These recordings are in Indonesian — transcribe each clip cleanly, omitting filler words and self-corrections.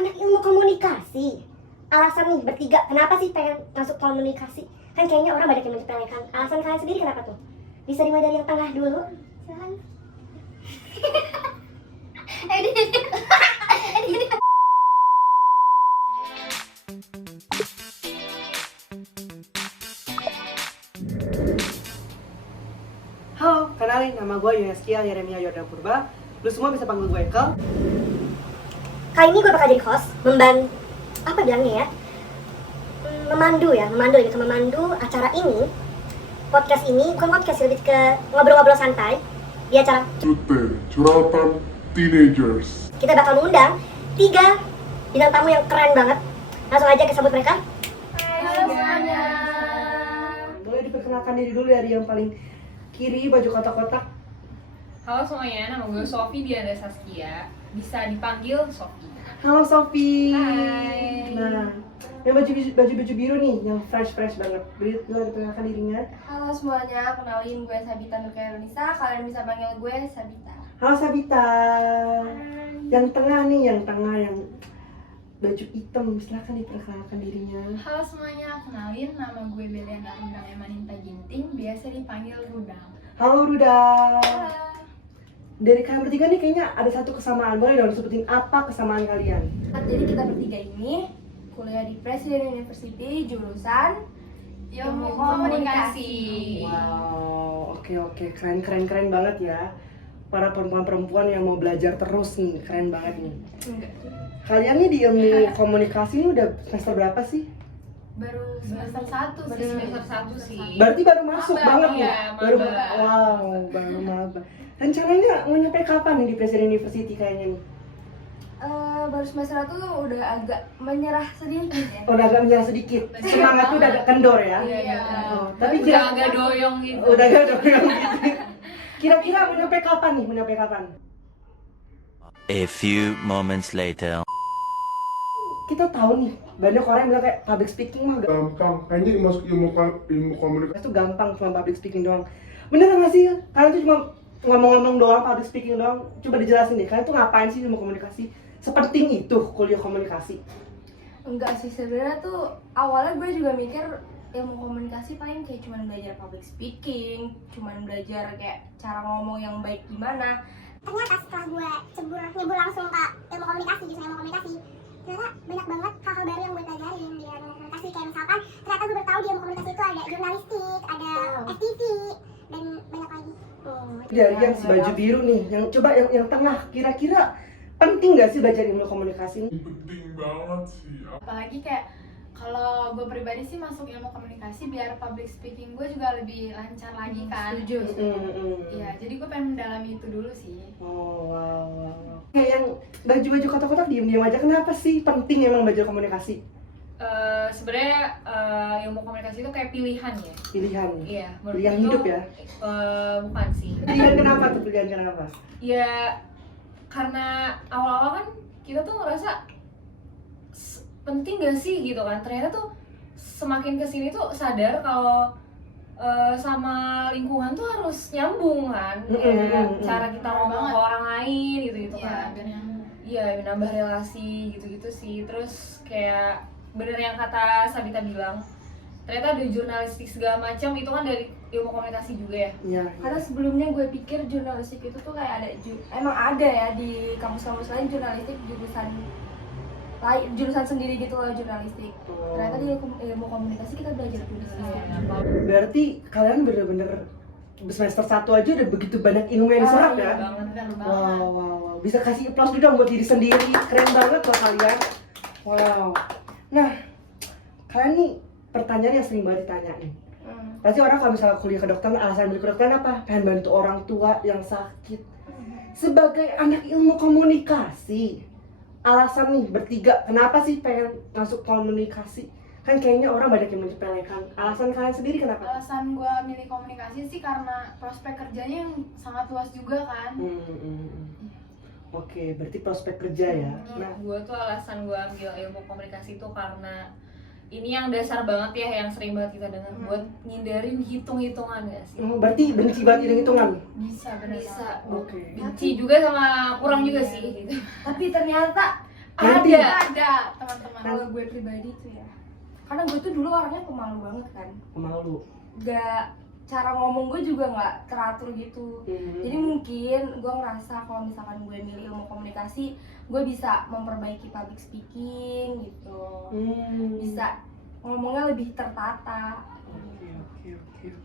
anak ilmu komunikasi. Alasan nih bertiga, kenapa sih pengen masuk komunikasi? Kan kayaknya orang banyak yang menyepelekan. Alasan kalian sendiri kenapa tuh? Bisa dimulai dari yang tengah dulu. Silakan. Halo, kenalin nama gue Yuneskia Yeremia Yordan Purba. Lu semua bisa panggil gue Ekel. Kali ini gue bakal jadi host, apa bilangnya ya? Memandu acara ini. Podcast ini bukan podcast, lebih ke ngobrol-ngobrol santai di acara Curhatan Teenagers. kita bakal mengundang 3 bintang tamu yang keren banget. Langsung aja kesambut mereka. Halo semuanya. Boleh diperkenalkan diri dulu dari yang paling kiri, baju kotak-kotak. Halo semuanya, nama gue Sofi Dianda Saskia. Bisa dipanggil Sofi. Halo Sofi. Hai. Nah, yang baju biru nih, yang fresh banget. Boleh diperkenalkan dirinya. Halo semuanya, kenalin gue Sabita Nurkairunisa. Kalian bisa panggil gue Sabita. Halo Sabita. Yang tengah yang baju hitam, silahkan diperkenalkan dirinya. Halo semuanya, kenalin nama gue Beliana Rudang Emaninta Ginting, biasa dipanggil Rudang. Halo Ruda. Dari kalian bertiga nih kayaknya ada satu kesamaan. Boleh dong sebutin apa kesamaan kalian? Jadi kita bertiga ini kuliah di Presiden University jurusan Ilmu Komunikasi. Wow, oke, keren banget ya. Para perempuan-perempuan yang mau belajar terus nih, keren banget nih. Enggak. Kalian nih di ilmu komunikasi ini udah semester berapa sih? Baru semester 1 Baru sih. semester 1 sih. Berarti baru masuk Maba, banget nih. iya, Baru maba. wow, baru maba. Rencananya mau nyampe kapan nih di Presiden University kayaknya nih? Baru semester 1 tuh udah agak menyerah sedikit ya. Udah agak menyerah sedikit. Semangatnya udah agak kendor ya. Iya. Oh, tapi Udah agak doyong gitu. udah agak doyong gitu. Kira-kira mau nyampe kapan? A few moments later. Kita tahu nih, banyak orang yang bilang kayak public speaking mah Gampang, kayaknya masuk ilmu komunikasi. itu gampang, cuma public speaking doang. Bener nggak sih? Kalian tuh cuma ngomong-ngomong doang, public speaking doang. Coba dijelasin deh, kalian tuh ngapain sih ilmu komunikasi? Sepenting itu kuliah komunikasi. Enggak sih, sebenarnya tuh awalnya gue juga mikir ilmu komunikasi paling kayak cuman belajar public speaking, cuman belajar kayak cara ngomong yang baik gimana. Ternyata setelah gue nyebur langsung ke ilmu komunikasi, jurusan ilmu komunikasi, ternyata banyak banget hal-hal baru yang gue pelajarin di ilmu komunikasi. Kayak misalkan ternyata gue baru tahu di ilmu komunikasi itu ada jurnalistik, ada FTV, dan banyak lagi. Dari yang si baju biru nih, yang coba yang tengah, kira-kira penting nggak sih belajar ilmu komunikasi ini? Penting banget sih. Apalagi kayak kalau gue pribadi sih masuk ilmu komunikasi biar public speaking gue juga lebih lancar lagi kan. Setuju. Iya, jadi gue pengen mendalami itu dulu sih. Oh, wow. Kayak yang baju-baju kotak-kotak diem-diem aja, kenapa sih penting emang belajar komunikasi? Sebenarnya ilmu komunikasi itu kayak pilihan ya. Pilihan. Iya, menurut Pilihan gue hidup tuh, ya? Bukan sih. Pilihan kenapa tuh? Pilihan kenapa? Ya karena awal-awal kan kita tuh ngerasa penting gak sih gitu kan. Ternyata tuh semakin kesini tuh sadar kalau sama lingkungan tuh harus nyambung kan. Kayak cara kita ngomong ke orang lain gitu kan. Iya, nambah relasi gitu-gitu sih. Terus kayak bener yang kata Sabita bilang, ternyata ada jurnalistik segala macam, itu kan dari ilmu komunikasi juga ya. Iya. Karena sebelumnya gue pikir jurnalistik itu tuh kayak ada emang ada ya di kampus-kampus lain jurnalistik jurusan sendiri gitu loh jurnalistik. Ternyata di ilmu komunikasi kita belajar jurnalistik. Berarti kalian bener-bener semester 1 aja udah begitu banyak ilmu yang diserap ya? Wow. Bisa kasih applause dulu dong buat diri sendiri. Keren banget loh kalian. Wow. Nah, kalian nih pertanyaan yang sering banget ditanyain. Pasti orang kalau misalnya kuliah kedokteran, alasan beli kedokteran apa? Pengen bantu orang tua yang sakit. Sebagai anak ilmu komunikasi, alasan nih bertiga, kenapa sih pengen masuk komunikasi? Kan kayaknya orang banyak yang menyepelekan. Alasan kalian sendiri kenapa? Alasan gue milih komunikasi sih karena prospek kerjanya yang sangat luas juga kan. Oke, berarti prospek kerja ya. Nah, Gue tuh alasan gue ambil ilmu komunikasi itu karena ini yang dasar banget ya, yang sering banget kita dengar, buat ngindarin hitung-hitungan gak sih? berarti benci banget hitung-hitungan. Bisa bener Bisa. banget. Oke. Benci juga sama kurang juga sih gitu. Tapi ternyata Nanti. Ada teman-teman. Kalau gue pribadi tuh ya, karena gue tuh dulu orangnya pemalu banget kan, Pemalu. cara ngomong gue juga nggak teratur gitu. Hmm. Jadi mungkin gue ngerasa kalau misalkan gue milih ilmu komunikasi, gue bisa memperbaiki public speaking gitu, bisa ngomongnya lebih tertata, Oke.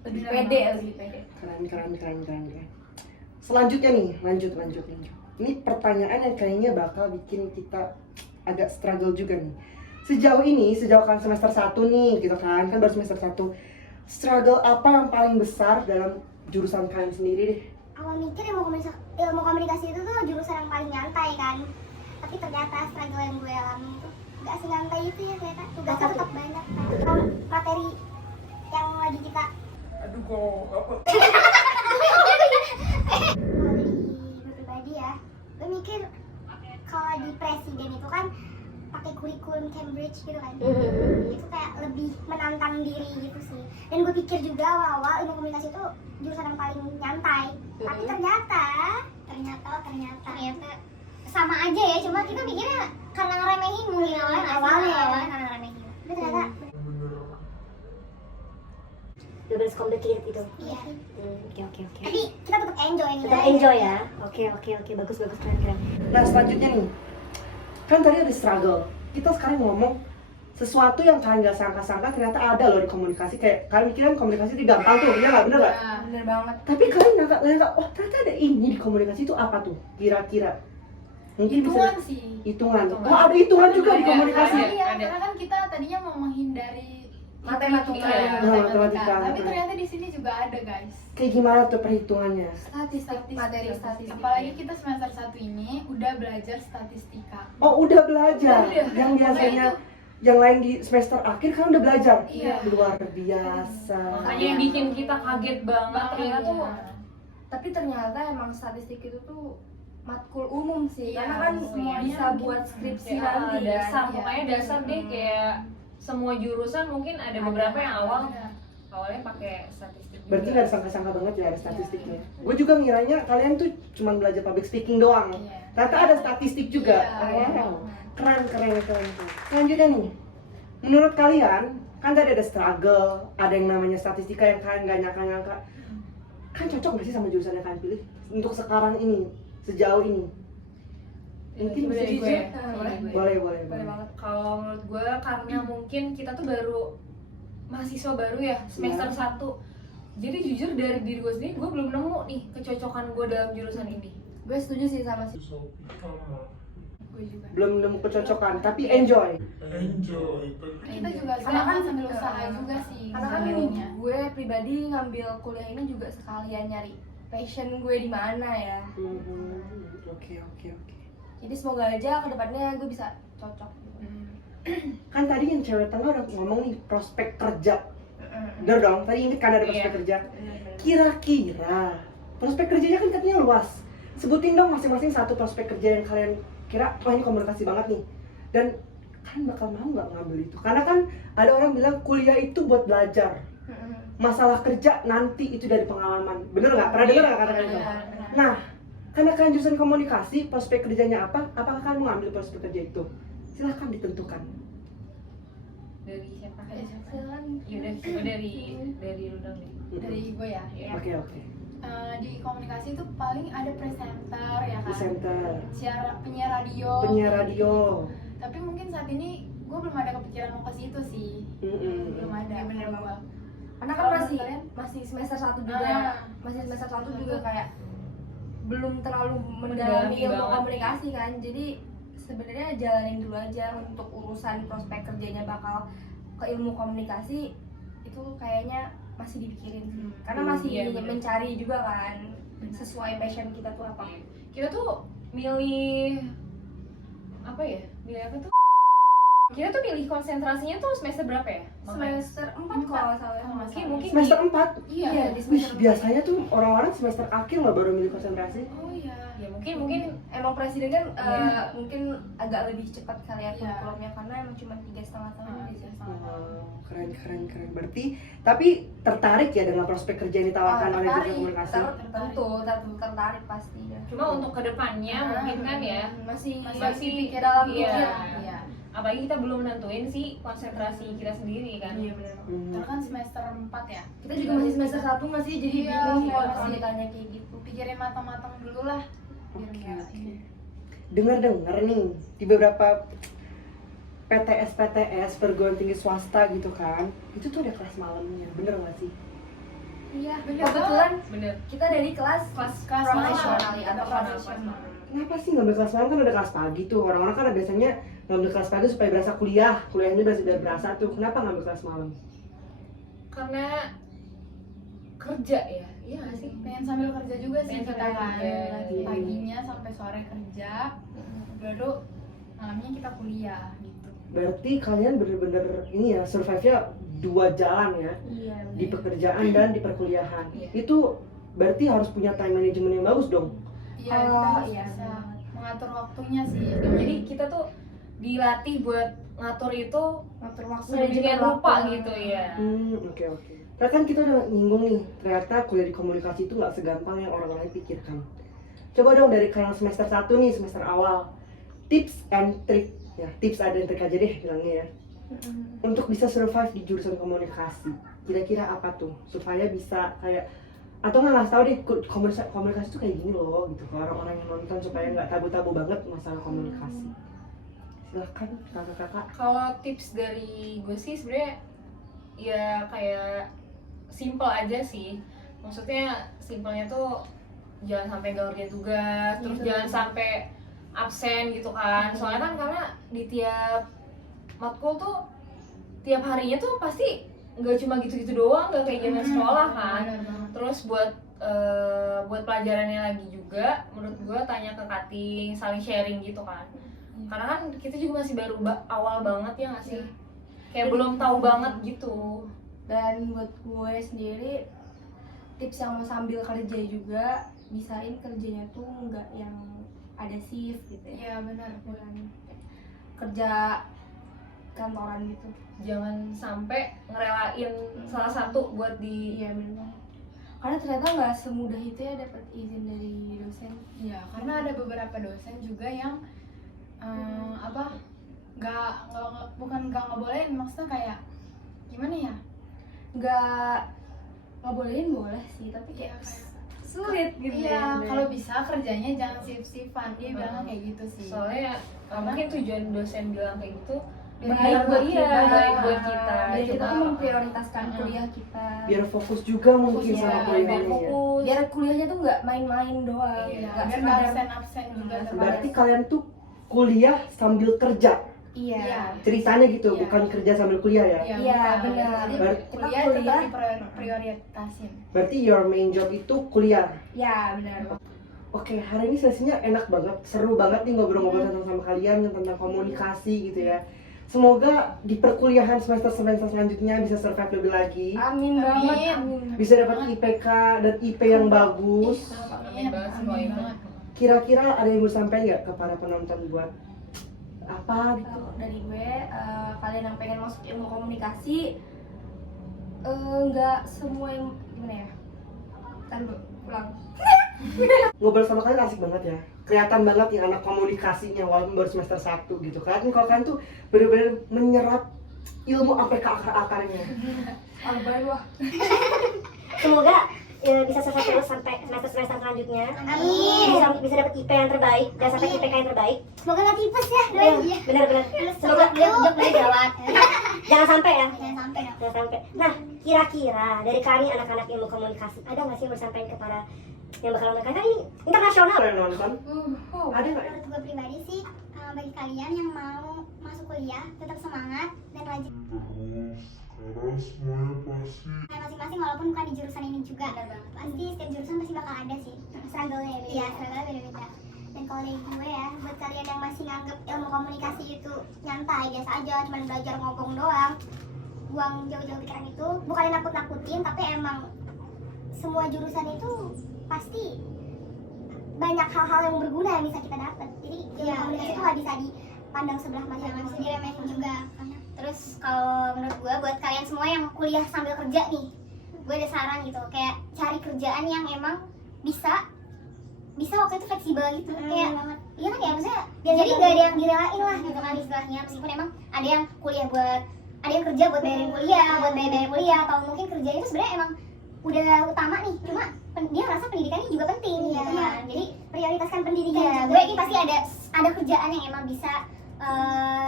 lebih Bener pede. Keren. Selanjutnya nih, lanjut. Ini pertanyaan yang kayaknya bakal bikin kita agak struggle juga nih. Sejauh kan semester 1 nih gitu kan baru semester 1. Struggle apa yang paling besar dalam jurusan kalian sendiri deh? Awal mikir ilmu komunikasi itu tuh jurusan yang paling nyantai kan. Tapi ternyata struggle yang gue alami itu gak senyantai itu ya ternyata. Tugasnya tetap banyak kan. Kalau materi yang lagi kita Aduh kok apa? kalau dari gue pribadi ya, gue mikir kalau di presiden itu kan pakai kurikulum Cambridge gitu kan, itu kayak lebih menantang diri gitu sih. Dan gue pikir juga awal-awal ilmu komunikasi itu jurusan yang paling nyantai, tapi ternyata sama aja ya, cuma kita mikirnya karena ngeremehin mungkin awalnya karena ngeremehin, tapi ternyata 12 complicated itu. iya. Oke. Tapi kita tetap enjoy nih. Tetap enjoy ya. Oke. Bagus keren. Nah selanjutnya nih, kan tadi ada struggle. Kita sekarang ngomong sesuatu yang kalian gak sangka-sangka ternyata ada loh di komunikasi. Kayak kalian mikirin komunikasi itu gampang tuh, ya nggak? Bener nggak? Bener banget. Tapi kalian nggak, oh ternyata ada ini di komunikasi itu apa tuh? Kira-kira? Mungkin Hitungan bisa sih. hitungan. Oh ada hitungan juga di komunikasi. Iya, Ada. karena kan kita tadinya mau menghindari Matematika. matematika. Matematika. Tapi ternyata di sini juga ada, guys. Kayak gimana tuh perhitungannya? Materi statistik. Apalagi kita semester 1 ini udah belajar statistika. Oh udah belajar. Udah. Yang biasanya Makanya yang lain di semester akhir kan udah belajar. Iya. Luar biasa. Makanya yang bikin kita kaget banget ternyata tuh Tapi ternyata emang statistik itu tuh matkul umum sih, Iya, karena kan semuanya bisa gitu. buat skripsi ya, nanti dasar, kan. pokoknya dasar deh kayak semua jurusan mungkin ada beberapa yang awalnya pakai statistik juga. Berarti nggak disangka-sangka banget ya ada statistiknya. Gue juga ngiranya kalian tuh cuma belajar public speaking doang. Iya. Ternyata ada statistik juga. Iya. Wow. Keren. Selanjutnya nih, menurut kalian kan tadi ada struggle, ada yang namanya statistika yang kalian nggak nyangka-nyangka. Kan cocok nggak sih sama jurusan yang kalian pilih untuk sekarang ini, sejauh ini? Mungkin bisa Dari jujur. gue. Boleh. banget. Kalau menurut gue karena mungkin kita tuh baru mahasiswa baru ya semester 1. Jadi jujur dari diri gue sendiri gue belum nemu nih kecocokan gue dalam jurusan ini. Gue setuju sih sama si Gue juga. Belum nemu kecocokan, tapi enjoy. Enjoy. Kita juga Karena kan sekarang sambil usaha juga sih. Karena kan sebenarnya. gue pribadi ngambil kuliah ini juga sekalian nyari passion gue di mana ya. Oke. Jadi semoga aja kedepannya gue bisa cocok. Kan tadi yang cewek tengah udah ngomong nih prospek kerja. Bener dong, tadi inget kan ada prospek Iya. kerja. Kira-kira prospek kerjanya kan katanya luas. Sebutin dong masing-masing satu prospek kerja yang kalian kira, wah ini komunikasi banget nih. Dan kalian bakal mau nggak ngambil itu? Karena kan ada orang bilang kuliah itu buat belajar. Masalah kerja nanti itu dari pengalaman. Bener nggak? Pernah dengar nggak kata-kata itu? Nah, karena kalian jurusan komunikasi, prospek kerjanya apa? Apakah kalian mau ambil prospek kerja itu? Silahkan ditentukan. Dari siapa? Silakan. Yaudah, coba dari lu dong deh. Dari gue ya. Oke. Di komunikasi itu paling ada presenter ya kan. Presenter, Penyiar radio. penyiar radio. Tapi mungkin saat ini gue belum ada kepikiran mau ke situ sih. Belum ada. Bener kalau banget. gua. Karena kan Kalau masih kalian? semester 1 juga. Masih semester 1 juga kayak belum terlalu mendalami ilmu banget. komunikasi kan. Jadi sebenarnya jalanin dulu aja untuk urusan prospek kerjanya bakal ke ilmu komunikasi itu kayaknya masih dipikirin sih. Karena masih Iya, bener. mencari juga kan sesuai passion kita tuh apa. Kita tuh milih apa ya? Milih apa tuh? Kita tuh milih konsentrasinya tuh semester berapa ya? Makanya. Semester 4 kalau nggak salah. Mungkin Semester 4? Iya. Iya, di Wih, semester 4. biasanya tuh orang-orang semester akhir loh baru milih konsentrasi. Oh iya. ya mungkin mungkin Emang presiden kan Iya. mungkin agak lebih cepat kali ya Iya. kurikulumnya karena emang cuma 3,5 tahun aja. Keren. Berarti tapi tertarik ya dengan prospek kerja yang ditawarkan oleh jurusan komunikasi? Tentu tertarik pasti dah. cuma untuk kedepannya mungkin kan ya masih masih dalam iya. pikiran. Iya. Apalagi kita belum nentuin sih konsentrasi kita sendiri kan. Iya benar. Terus kan semester 4 ya. Kita juga masih semester 1 masih jadi Iya, bingung iya, kalau masih. ditanya kayak gitu. Pikirin matang-matang dulu lah. Biar nggak ini. Dengar nih di beberapa PTS perguruan tinggi swasta gitu kan, itu tuh ada kelas malamnya, bener nggak sih? Iya, Bener kebetulan Bener. kita dari kelas Kelas profesional malam. ya, atau profesional. Kenapa sih ngambil kelas malam? Kan ada kelas pagi tuh, orang-orang kan biasanya ngambil kelas pagi supaya berasa kuliahnya biar berasa tuh. Kenapa ngambil kelas malam? Karena kerja ya, iya nggak sih? Pengen sambil kerja juga sih Pengen kita sambil kan. kerja. Paginya sampai sore kerja. Baru malamnya kita kuliah gitu. Berarti kalian bener-bener ini ya, survive-nya 2 jalan ya, Iya. di pekerjaan dan di perkuliahan. Iya. Itu berarti harus punya time management yang bagus dong. Iya, kita harus iya. bisa mengatur waktunya sih. Jadi kita tuh dilatih buat ngatur itu Ngatur waktu sedemikian rupa gitu ya. Oke. Ternyata kan kita udah nyinggung nih, ternyata kuliah di komunikasi itu nggak segampang yang orang lain pikirkan. Coba dong dari kalian semester 1 nih, semester awal, tips and trick ya, tips ada yang trik aja deh bilangnya ya, untuk bisa survive di jurusan komunikasi. Kira-kira apa tuh supaya bisa kayak, atau nggak tahu deh komunikasi tuh kayak gini loh gitu ke orang-orang yang nonton, supaya nggak tabu-tabu banget masalah komunikasi. Silahkan kakak-kakak. Kalau tips dari gue sih sebenarnya ya kayak simple aja sih. Maksudnya simpelnya tuh jangan sampai nggak ngerjain tugas, terus jangan sampai absen gitu kan. Soalnya kan karena di tiap matkul tuh tiap harinya tuh pasti nggak cuma gitu-gitu doang, nggak kayak zaman sekolah kan. Benar banget. Terus buat pelajarannya lagi juga menurut gue tanya ke cutting, saling sharing gitu kan. Karena kan kita juga masih baru awal banget ya nggak sih, kayak belum tahu banget gitu. Dan buat gue sendiri tips yang mau sambil kerja juga, bisain kerjanya tuh nggak yang ada shift gitu ya. Iya benar. Bukan kerja kantoran gitu. Jangan sampai ngerelain salah satu buat di Iya benar. Karena ternyata nggak semudah itu ya dapat izin dari dosen. Iya, karena ada beberapa dosen juga yang bukan nggak ngebolehin, maksudnya kayak gimana ya? Nggak bolehin boleh sih, tapi kayak sulit gitu Iya, ya. kalau bisa kerjanya jangan shift-shiftan, dia bilang kayak gitu sih. soalnya mungkin tujuan dosen bilang kayak gitu Baik buat iya, kita. baik buat kita. Biar kita Cuma- tuh memprioritaskan kuliah kita. Biar fokus juga mungkin Fokus, sama ya, kuliahnya biar ya. fokus. Biar kuliahnya tuh nggak main-main doang. Iya, Nggak biar sekedar- absen-absen juga. Berarti kalian tuh kuliah sambil kerja, Iya. Iya. ceritanya gitu, Iya. bukan kerja sambil kuliah ya. Iya, benar. Jadi Berarti- kuliah Kita tetap kuliah. diprioritasin. Berarti your main job itu kuliah. Ya benar. Oke, hari ini sesinya enak banget, seru banget nih ngobrol-ngobrol tentang sama kalian tentang komunikasi gitu ya. Semoga di perkuliahan semester selanjutnya bisa survive lebih lagi, Amin banget. Amin. bisa dapat IPK dan IP yang bagus. Amin banget semua itu. Kira-kira ada yang mau sampaikan nggak ke para penonton buat apa gitu? Kalau dari gue, kalian yang pengen masuk ilmu komunikasi, nggak semua yang gimana ya? Ulang. Ngobrol sama kalian asik banget ya, kelihatan banget ya anak komunikasinya walaupun baru semester 1 gitu kan. Kalau kalian tuh bener-bener menyerap ilmu sampai ke akar-akarnya. Baru lah. Semoga ya, bisa survive terus sampai semester selanjutnya. Amin. Bisa dapat IP yang terbaik dan sampai IPK yang terbaik. Semoga nggak tipes ya, Iya, doain ya. benar-benar. Semoga Semoga beliau gawat. jangan sampai ya. Jangan sampai dong. Jangan sampai. Nah, kira-kira dari kami anak-anak ilmu komunikasi ada nggak sih yang bersampaikan kepada yang bakal mereka kan ini internasional. Kalian nonton? Ada nggak ya? Menurut gue pribadi sih, bagi kalian yang mau masuk kuliah, tetap semangat dan rajin. Karena semuanya pasti Masing-masing walaupun bukan di jurusan ini juga, pasti setiap jurusan pasti bakal ada sih struggle-nya. Iya, struggle-nya beda-beda. Dan kalau dari gue ya, buat kalian yang masih nganggep ilmu komunikasi itu nyantai, biasa aja, cuma belajar ngomong doang, buang jauh-jauh pikiran itu. Bukan nakut-nakutin, tapi emang semua jurusan itu pasti banyak hal-hal yang berguna yang bisa kita dapat. Jadi ilmu komunikasi itu nggak bisa dipandang sebelah mata, nggak bisa diremehin juga. Terus kalau menurut gue buat kalian semua yang kuliah sambil kerja nih, gue ada saran gitu, kayak cari kerjaan yang emang bisa waktu itu fleksibel gitu, kayak iya kan ya, maksudnya jadi nggak ada yang direlain lah gitu kan istilahnya, meskipun emang ada yang kuliah buat, ada yang kerja buat bayarin kuliah, atau mungkin kerja itu sebenarnya emang udah utama nih, cuma dia merasa pendidikannya juga penting gitu kan, jadi prioritaskan pendidikan. Gue yakin pasti ada kerjaan yang emang bisa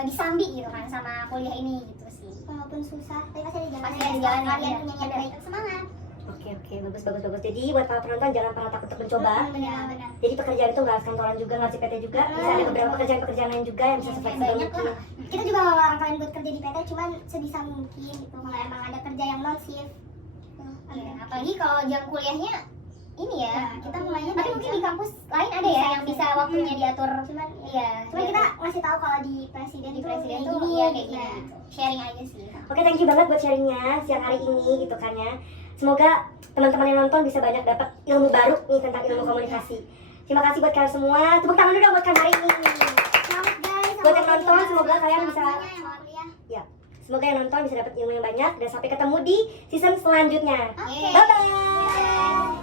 disambi gitu kan sama kuliah ini gitu sih, walaupun susah tapi pasti ada jalan, kalian punya niat baik, semangat. Oke, bagus. Jadi buat para penonton jangan pernah takut untuk mencoba. Benar. Jadi pekerjaan itu nggak harus kantoran juga, nggak harus di PT juga. Bisa ada beberapa pekerjaan lain juga yang bisa fleksibel banyak mungkin. lah. Kita juga nggak melarang kalian buat kerja di PT, cuman sebisa mungkin gitu, kalau emang ada kerja yang non shift. Apalagi kalau jam kuliahnya ini ya, kita mulainya tapi mungkin di kampus lain ada ya yang bisa waktunya diatur. Cuman kita ngasih tahu kalau di presiden tuh kayak gini ya, kayak gini gitu. Sharing aja sih. Oke, thank you banget buat sharingnya siang hari ini gitu kan ya. Semoga teman-teman yang nonton bisa banyak dapat ilmu baru nih tentang ilmu komunikasi. Terima kasih buat kalian semua. Tepuk tangan dulu dong buat kalian hari ini. Selamat guys. Buat yang nonton, semoga kalian bisa Ya. semoga yang nonton bisa dapat ilmu yang banyak dan sampai ketemu di season selanjutnya. Oke. Bye bye.